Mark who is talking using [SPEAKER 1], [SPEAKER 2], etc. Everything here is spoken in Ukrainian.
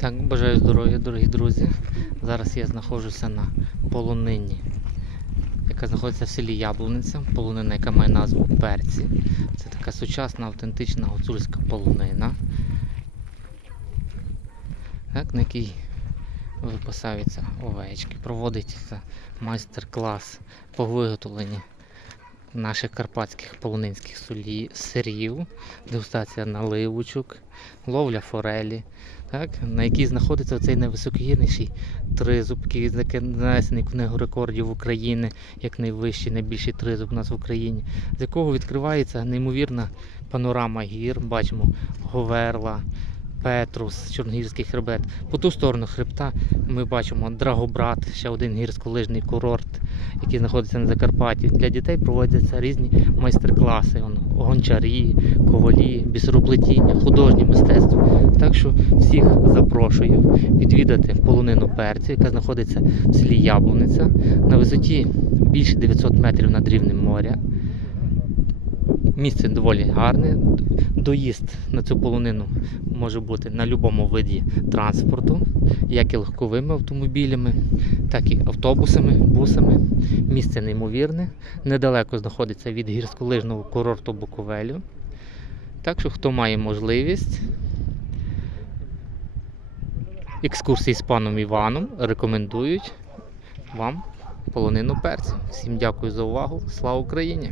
[SPEAKER 1] Так, бажаю здоров'я, дорогі друзі. Зараз я знаходжуся на полонині, яка знаходиться в селі Яблуниця. Полонина, яка має назву Перці. Це така сучасна, автентична гуцульська полонина. Так, на якій випасаються овечки. Проводиться майстер-клас по виготовленні наших карпатських полонинських солі, сирів, дегустація наливочок, ловля форелі, так, на якій знаходиться цей найвисокогірніший тризуб, який занесений книгу рекордів України, як найвищий, найбільший тризуб у нас в Україні, з якого відкривається неймовірна панорама гір. Бачимо Говерла, Петрус, Чорногірський хребет. По ту сторону хребта ми бачимо Драгобрат, ще один гірськолижний курорт, який знаходиться на Закарпатті. Для дітей проводяться різні майстер-класи. Гончарі, ковалі, бісероплетіння, художнє мистецтво. Так що всіх запрошую відвідати полонину перцю, яка знаходиться в селі Яблуниця на висоті більше 900 метрів над рівнем моря. Місце доволі гарне. Доїзд на цю полонину може бути на будь-якому виді транспорту, як і легковими автомобілями, так і автобусами, бусами. Місце неймовірне, недалеко знаходиться від гірськолижного курорту Буковелю. Так що, хто має можливість, екскурсії з паном Іваном рекомендують вам полонину перцю. Всім дякую за увагу. Слава Україні!